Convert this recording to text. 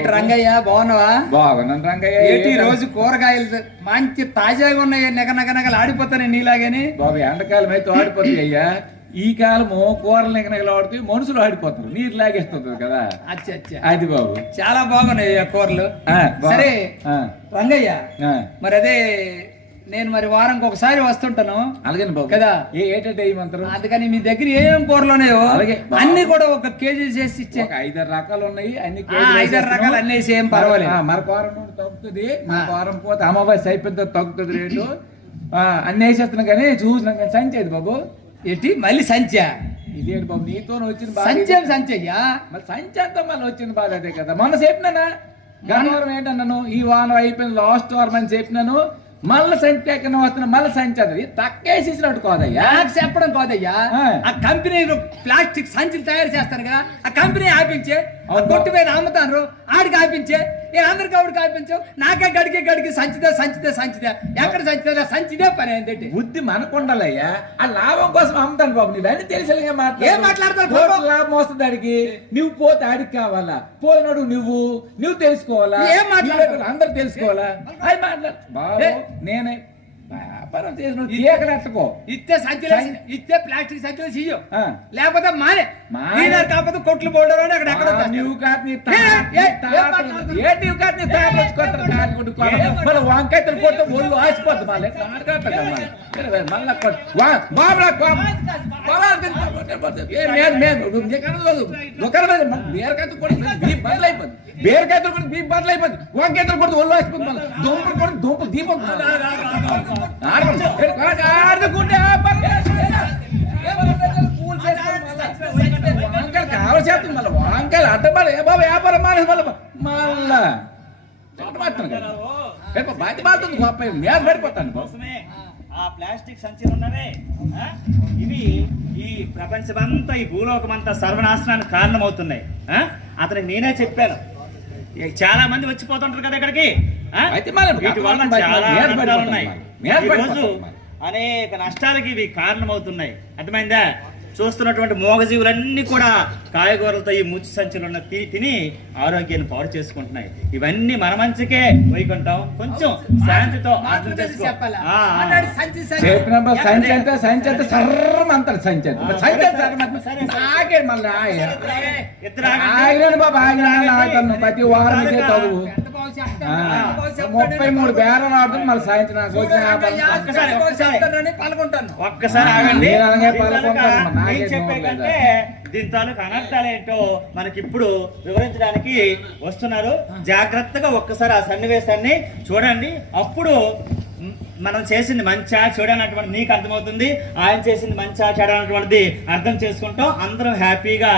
రంగయ్య బాగున్నావా? బాగున్నాను రంగయ్య. ఏంటి రోజు కూరగాయలు మంచి తాజాగా ఉన్నాయి, నెగనగనగలు ఆడిపోతాయి నీలాగని. బాబు ఎండకాలం అయితే ఆడిపోతాయి అయ్యా. ఈ కాలము కూరలు నెగనగలు ఆడుతాయి, మనుషులు ఆడిపోతారు, నీరు లాగేస్తుంటది కదా. అచ్చా అచ్చా, అది బాబు చాలా బాగున్నాయి కూరలు. సరే రంగయ్య, మరి అదే నేను మరి వారానికి ఒకసారి వస్తుంటాను. అలాగే బాబు కదా, ఏటంటే ఏమంటారు, అందుకని మీ దగ్గర ఏం కూరలు ఉన్నాయో అన్ని కూడా ఒక కేజీ చేసి ఇచ్చే. 5-6 రకాలు ఉన్నాయి, అన్ని 5-6 రకాలు అన్ని ఏం పర్వాలేదు. మన వారం తగ్గుతుంది, మన వారం పోతే అమావాస్య అయిపోయింది తగ్గుతుంది రేటు. అన్ని వేసేస్తున్నాం కానీ చూసినాం కానీ సంచి అది బాబు. ఏంటి మళ్ళీ సంచా? ఇదేంటి బాబు నీతో వచ్చింది సంచం సంచయ్యా, మళ్ళీ సంచి అంతా మళ్ళీ వచ్చింది బాధ అదే కదా. మొన్న చెప్పినానా గన్నవరం ఏంటన్నాను, ఈ వారం అయిపోయింది లాస్ట్ వారం అని చెప్పినాను. మళ్ళీ సంచి ఎక్కడ వస్తున్నా, మళ్ళీ సంచి అది తక్కేసేసినట్టు కాదయ్యా. చెప్పడం కాదయ్యా, ఆ కంపెనీ ప్లాస్టిక్ సంచులు తయారు చేస్తారు కదా, ఆ కంపెనీ ఆపించే కొట్టు మీద అమ్ముతారు, ఆడికి ఆపించే. నేను అందరికి ఆవిడకి ఆపించావు, నాకే గడికి సంచిదే సంచిదే సంచిదే. ఎక్కడ సంచిదే సంచిదే పని ఏంటంటే బుద్ధి మనకుండాలయ్యా. ఆ లాభం కోసం అమ్ముతాను బాబు, నీవన్నీ తెలిసి ఏం మాట్లాడతావు? లాభం వస్తుంది ఆడికి, నువ్వు పోతే ఆడికి కావాలా, పోయినాడు నువ్వు తెలుసుకోవాలా, ఏం మాట్లాడతావు? అందరు తెలుసుకోవాలా. అది మాట్లాడు బాబు, నేనే వ్యాపారం చేసిన ఇస్తే సంచులు ఇస్తే ప్లాస్టిక్ సంచులు చెయ్యు, లేకపోతే మానే కాకపోతే కొట్లు బోర్డర్ అక్కడ ఎక్కడ వంకాయలు కొట్టే ఒళ్ళు ఆసిపోద్ది మళ్ళీ బీరకాయలు కూడా బీ బదులు అయిపోద్ది, వంకాయలు కొడితే ఒళ్ళు ఆసిపోద్ది, మళ్ళీ దుంపలు కొడితే దుంపలు దీపం కావలసి మళ్ళీ వంకాయలు అడ్డపడి ఏ బాబు వ్యాపారం మానేసి మళ్ళా బాధ్య బాగుంది గొప్ప మీద పడిపోతాను. ఆ ప్లాస్టిక్ సంచులు ఉన్నవే ఇవి ఈ ప్రపంచమంతా, ఈ భూలోకమంతా సర్వనాశనానికి కారణమవుతున్నాయి. అతనికి నేనే చెప్పాను, చాలా మంది వచ్చిపోతుంటారు కదా ఇక్కడికి. వీటి వల్ల చాలా నష్టాలు ఉన్నాయి. ఈరోజు అనేక నష్టాలకి ఇవి కారణమవుతున్నాయి. అర్థమైందా? చూస్తున్నటువంటి మోగజీవులన్నీ కూడా కాయగూరలతో ఈ ముచ్చి సంచులు తిని ఆరోగ్యాన్ని పాడు చేసుకుంటున్నాయి. ఇవన్నీ మన మంచికే వైకుంటాం, కొంచెం శాంతితో అర్థం చేసుకో. ప్రతి వారం 33 బేరాలు ఆడుతుంది మళ్ళీ సాయంత్రం ఒక్కసారి ఆగండి. చెప్పే కంటే దీని తాలూకు అనర్థాలు ఏంటో మనకి ఇప్పుడు వివరించడానికి వస్తున్నారు. జాగ్రత్తగా ఒక్కసారి ఆ సన్నివేశాన్ని చూడండి, అప్పుడు మనం చేసింది మంచా చూడనటువంటి నీకు అర్థమవుతుంది, ఆయన చేసింది మంచా చెడనటువంటిది అర్థం చేసుకుంటాం. అందరం హ్యాపీగా